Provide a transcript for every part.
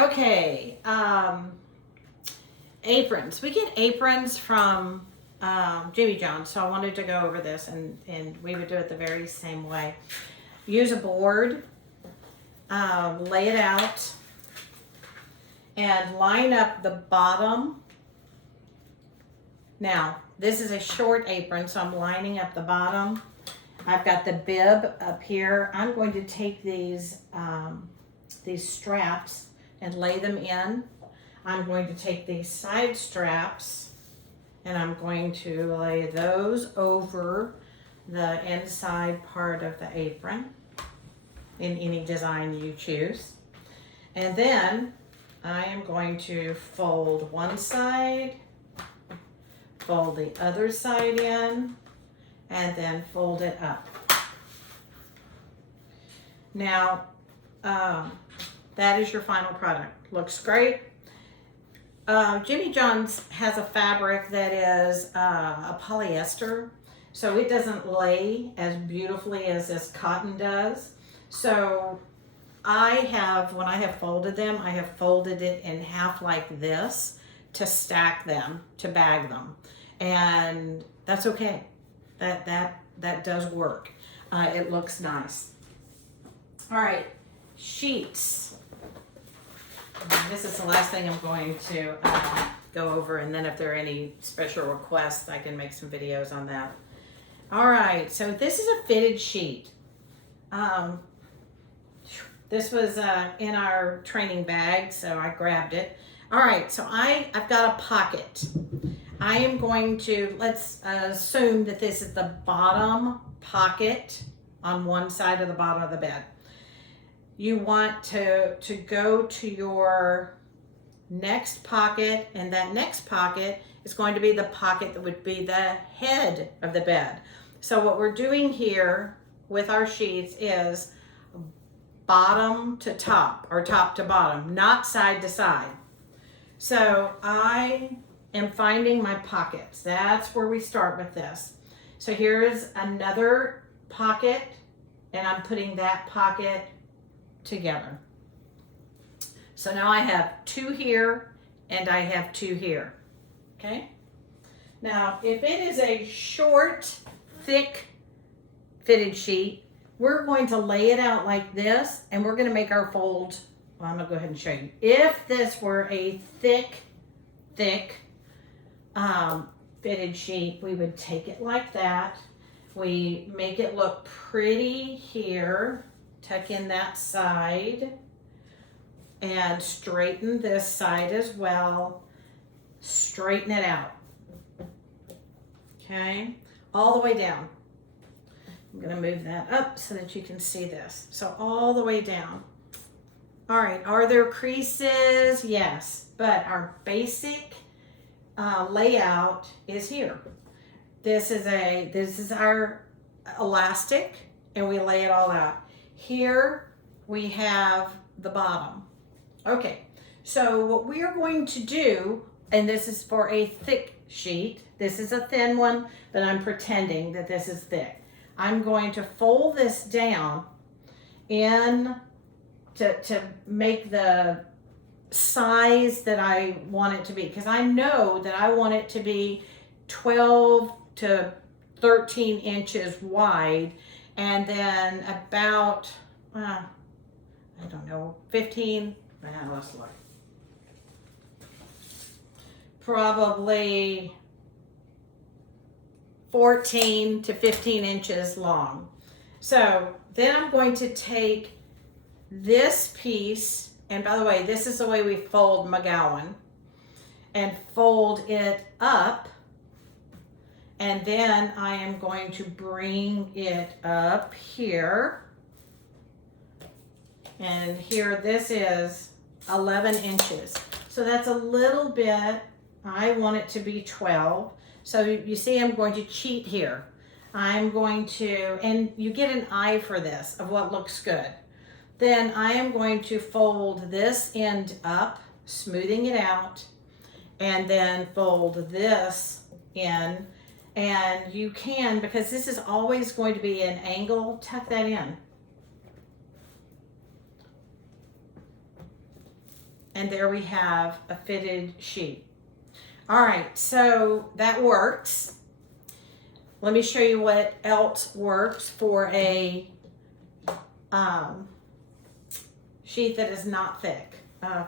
Okay, aprons. We get aprons from Jimmy John's, so I wanted to go over this, and we would do it the very same way. Use a board, lay it out, and line up the bottom. Now, this is a short apron, so I'm lining up the bottom. I've got the bib up here. I'm going to take these straps and lay them in. I'm going to take these side straps and I'm going to lay those over the inside part of the apron in any design you choose. And then I am going to fold one side, fold the other side in, and then fold it up. Now, that is your final product. Looks great. Jimmy John's has a fabric that is a polyester, so it doesn't lay as beautifully as this cotton does. So when I have folded them, I have folded it in half like this to stack them, to bag them. And that's okay. That does work. It looks nice. All right, sheets. This is the last thing I'm going to go over, and then if there are any special requests, I can make some videos on that. All right, so this is a fitted sheet. This was in our training bag, so I grabbed it. All right, so I've got a pocket. I am going to, let's assume that this is the bottom pocket on one side of the bottom of the bed. You want to go to your next pocket, and that next pocket is going to be the pocket that would be the head of the bed. So what we're doing here with our sheets is bottom to top, or top to bottom, not side to side. So I am finding my pockets. That's where we start with this. So here's another pocket, and I'm putting that pocket together. So now I have two here and I have two here. Okay? Now, if it is a short, thick fitted sheet, we're going to lay it out like this, and we're going to make our fold. Well, I'm going to go ahead and show you. If this were a thick fitted sheet, we would take it like that. We make it look pretty here. Tuck in that side and straighten this side as well. Straighten it out. Okay, all the way down. I'm going to move that up so that you can see this. So all the way down. All right, are there creases? Yes, but our basic layout is here. This is our elastic, and we lay it all out. Here we have the bottom. Okay, so what we are going to do, and this is for a thick sheet. This is a thin one, but I'm pretending that this is thick. I'm going to fold this down in to make the size that I want it to be, because I know that I want it to be 12 to 13 inches wide, and then about, I don't know, 15, let's look. Probably 14 to 15 inches long. So then I'm going to take this piece, and by the way, this is the way we fold McGowan, and fold it up. And then I am going to bring it up here. And here, this is 11 inches. So that's a little bit, I want it to be 12. So you see I'm going to cheat here. I'm going to, and you get an eye for this, of what looks good. Then I am going to fold this end up, smoothing it out, and then fold this in. And you can, because this is always going to be an angle, tuck that in. And there we have a fitted sheet. All right, so that works. Let me show you what else works for a sheet that is not thick,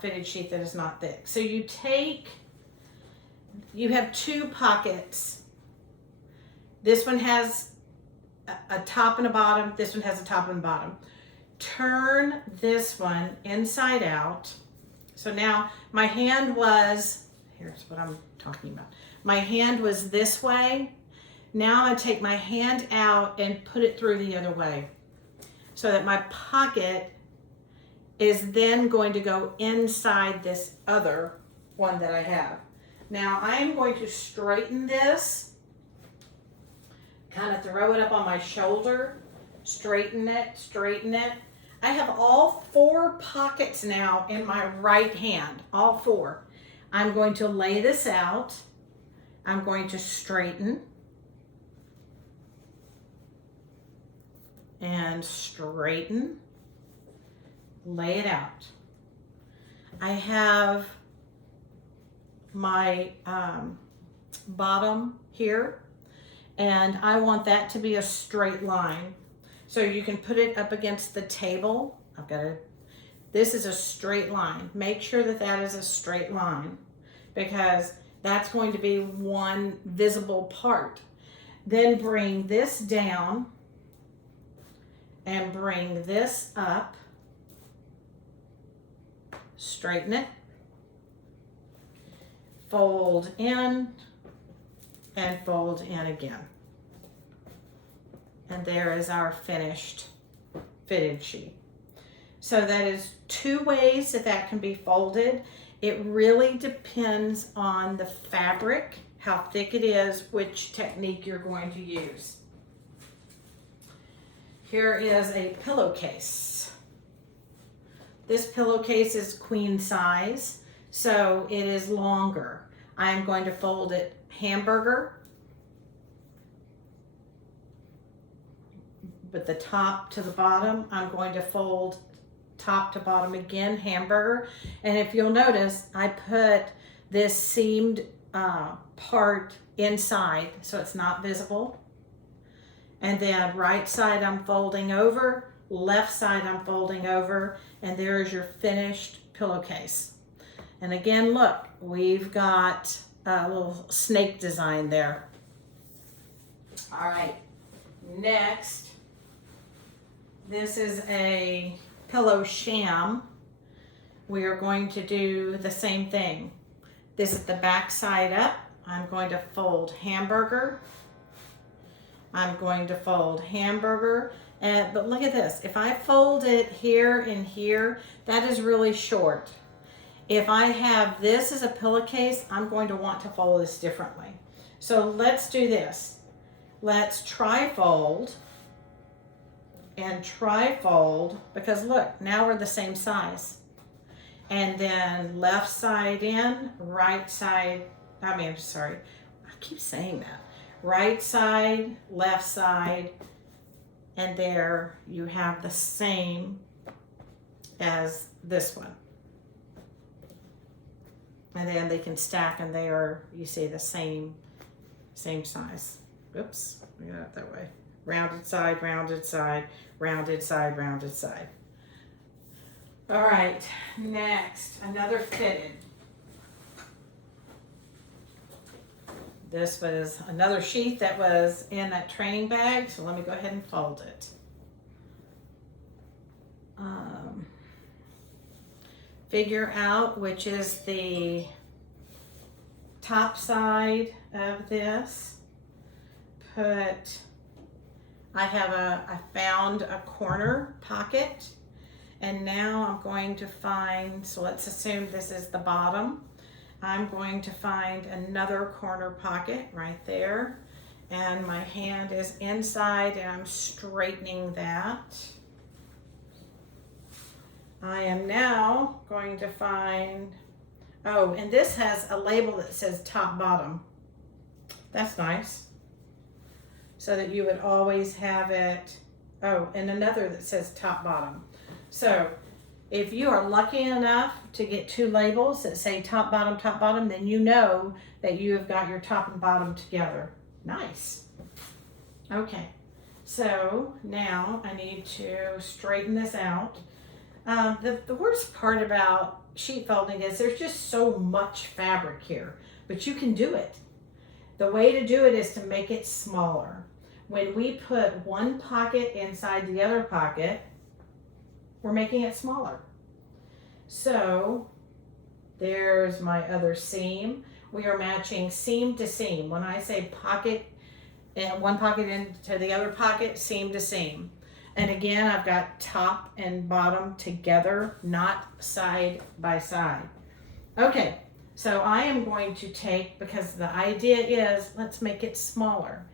fitted sheet that is not thick. So you have two pockets. This one has a top and a bottom. This one has a top and a bottom. Turn this one inside out. So now my hand was, here's what I'm talking about. My hand was this way. Now I'm going to take my hand out and put it through the other way so that my pocket is then going to go inside this other one that I have. Now I'm going to straighten this, kind of throw it up on my shoulder, straighten it, straighten it. I have all 4 pockets now in my right hand, all 4. I'm going to lay this out. I'm going to straighten and straighten, lay it out. I have my bottom here, and I want that to be a straight line. So you can put it up against the table. This is a straight line. Make sure that that is a straight line because that's going to be one visible part. Then bring this down and bring this up. Straighten it. Fold in and fold in again. And there is our finished fitted sheet. So that is 2 ways that can be folded. It really depends on the fabric, how thick it is, which technique you're going to use. Here is a pillowcase. This pillowcase is queen size, so it is longer. I'm going to fold it hamburger, but the top to the bottom, I'm going to fold top to bottom again, hamburger. And if you'll notice, I put this seamed part inside so it's not visible. And then right side I'm folding over, left side I'm folding over, and there's your finished pillowcase. And again, look, we've got a little snake design there. All right, next, this is a pillow sham. We are going to do the same thing. This is the back side up. I'm going to fold hamburger. I'm going to fold hamburger. But look at this. If I fold it here and here, that is really short. If I have this as a pillowcase, I'm going to want to fold this differently. So let's do this. Let's tri-fold and tri-fold, because look, now we're the same size. And then left side in, right side, I'm sorry, I keep saying that. Right side, left side, and there you have the same as this one. And then they can stack and they are, you see, the same size. Oops, we got it that way. Rounded side, rounded side, rounded side, rounded side. All right, next, another fitted. This was another sheet that was in that training bag, so let me go ahead and fold it. Figure out which is the top side of this. I found a corner pocket, and now I'm going to find, so let's assume this is the bottom. I'm going to find another corner pocket right there, and my hand is inside and I'm straightening that. I am now going to find, oh, and this has a label that says top bottom. That's nice. So that you would always have it, oh, and another that says top bottom. So If you are lucky enough to get two labels that say top, bottom, then you know that you have got your top and bottom together. Nice. Okay, so now I need to straighten this out. The worst part about sheet folding is there's just so much fabric here, but you can do it. The way to do it is to make it smaller. When we put one pocket inside the other pocket, we're making it smaller. So there's my other seam. We are matching seam to seam. When I say pocket, one pocket into the other pocket, seam to seam. And again, I've got top and bottom together, not side by side. Okay, so I am going to take, because the idea is, let's make it smaller.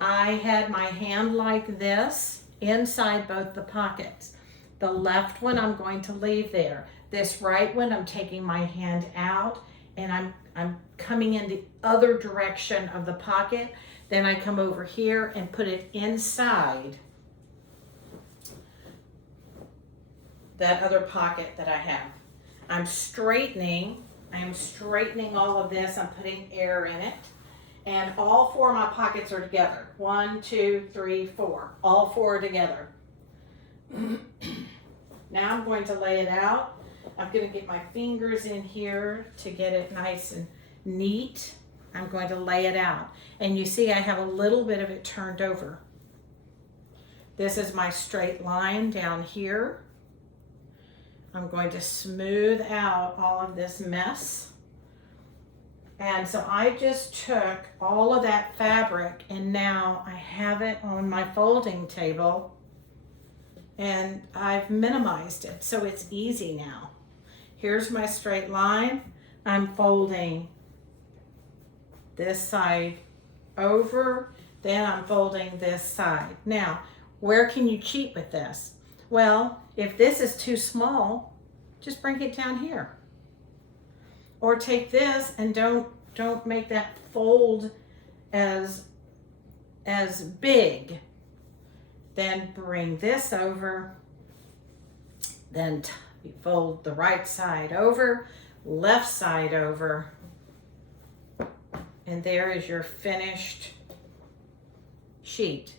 I had my hand like this inside both the pockets. The left one I'm going to leave there. This right one, I'm taking my hand out and I'm coming in the other direction of the pocket. Then I come over here and put it inside that other pocket that I have. I'm straightening all of this. I'm putting air in it. And all four of my pockets are together. 1, 2, 3, 4. All four are together. Now I'm going to lay it out. I'm going to get my fingers in here to get it nice and neat. I'm going to lay it out. And you see I have a little bit of it turned over. This is my straight line down here. I'm going to smooth out all of this mess. And so I just took all of that fabric and now I have it on my folding table and I've minimized it so it's easy now. Here's my straight line. I'm folding this side over, then I'm folding this side. Now, where can you cheat with this? Well, if this is too small, just bring it down here. Or take this and don't make that fold as big. Then bring this over. Then you fold the right side over, left side over. And there is your finished sheet.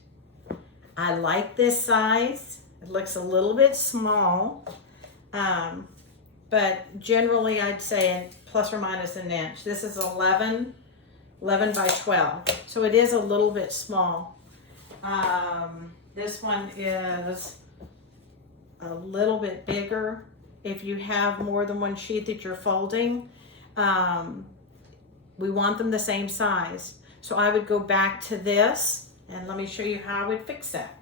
I like this size. It looks a little bit small. But generally I'd say plus or minus an inch. This is 11 by 12. So it is a little bit small. This one is a little bit bigger. If you have more than one sheet that you're folding, we want them the same size. So I would go back to this and let me show you how I would fix that.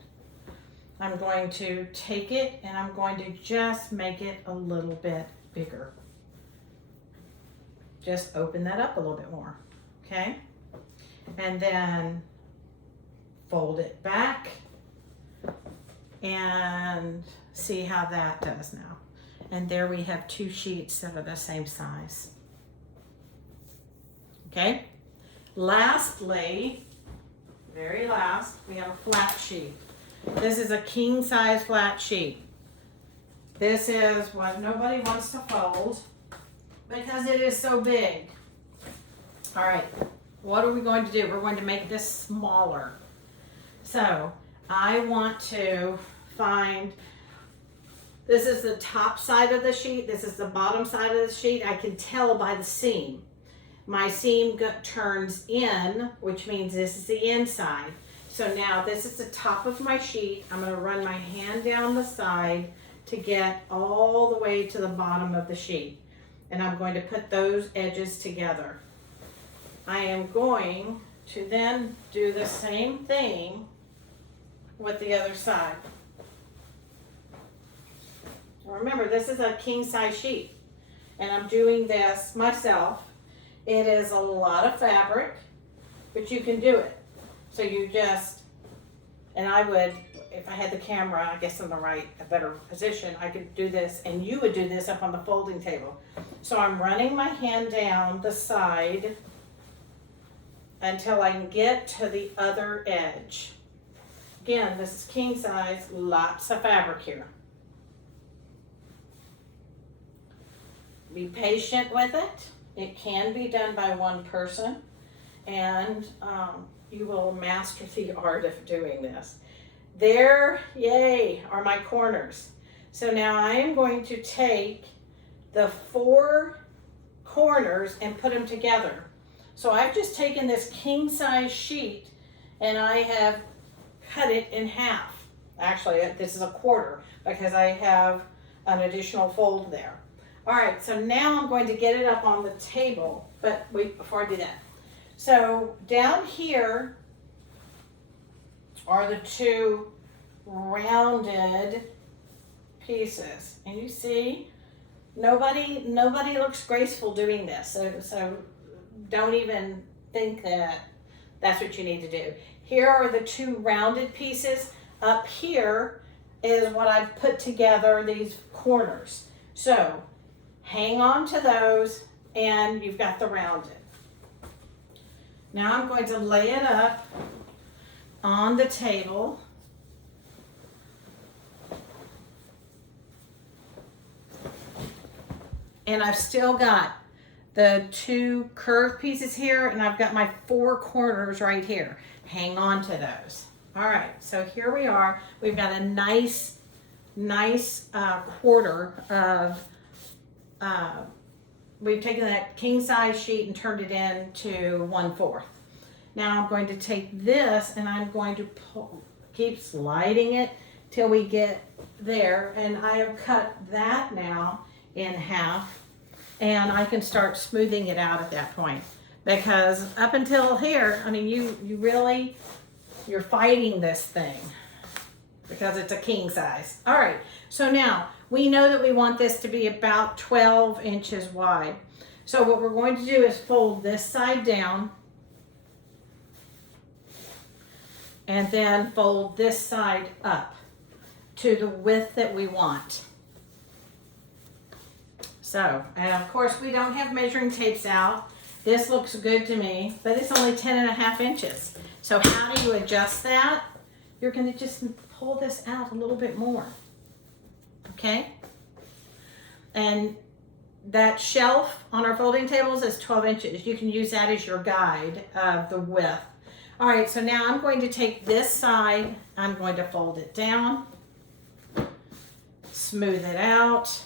I'm going to take it and I'm going to just make it a little bit bigger. Just open that up a little bit more, okay? And then fold it back and see how that does now. And there we have two sheets that are the same size. Okay? Lastly, very last, we have a flat sheet. This is a king size flat sheet. This is what nobody wants to fold because it is so big. All right, what are we going to do? We're going to make this smaller. So I want to find, this is the top side of the sheet, this is the bottom side of the sheet. I can tell by the seam. My seam turns in, which means this is the inside. So now this is the top of my sheet. I'm going to run my hand down the side to get all the way to the bottom of the sheet. And I'm going to put those edges together. I am going to then do the same thing with the other side. Remember, this is a king size sheet and I'm doing this myself. It is a lot of fabric, but you can do it. So you just, and I would, if I had the camera, I guess in a better position, I could do this and you would do this up on the folding table. So I'm running my hand down the side until I can get to the other edge. Again, this is king size, lots of fabric here. Be patient with it. It can be done by one person, and you will master the art of doing this. There, yay, are my corners. So now I am going to take the 4 corners and put them together. So I've just taken this king size sheet and I have cut it in half. Actually, this is a quarter because I have an additional fold there. All right, so now I'm going to get it up on the table, but wait, before I do that. So down here are the 2 rounded pieces. And you see, nobody looks graceful doing this. So don't even think that that's what you need to do. Here are the 2 rounded pieces. Up here is what I've put together, these corners. So hang on to those and you've got the rounded. Now I'm going to lay it up on the table. And I've still got the 2 curved pieces here, and I've got my 4 corners right here. Hang on to those. All right, so here we are. We've got a nice quarter of, we've taken that king size sheet and turned it into 1/4. Now I'm going to take this and I'm going to keep sliding it till we get there. And I have cut that now in half, and I can start smoothing it out at that point. Because up until here, I mean, you're fighting this thing because it's a king size. All right, so now we know that we want this to be about 12 inches wide. So what we're going to do is fold this side down and then fold this side up to the width that we want. So, and of course we don't have measuring tapes out. This looks good to me, but it's only 10.5 inches. So how do you adjust that? You're gonna just pull this out a little bit more, okay? And that shelf on our folding tables is 12 inches. You can use that as your guide of the width. All right, so now I'm going to take this side, I'm going to fold it down, smooth it out,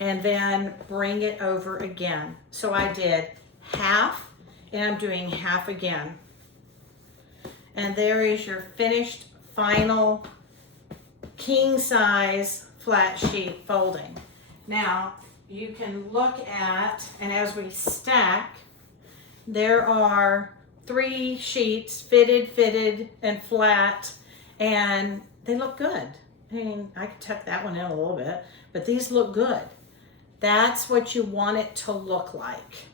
and then bring it over again. So I did half, and I'm doing half again. And there is your finished final king size flat sheet folding. Now you can look at, and as we stack, there are 3 sheets, fitted, and flat, and they look good. I mean, I could tuck that one in a little bit, but these look good. That's what you want it to look like.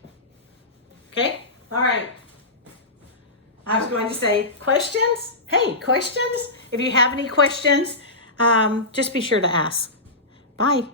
Okay? All right. I was going to say questions. Hey, questions? If you have any questions, just be sure to ask. Bye.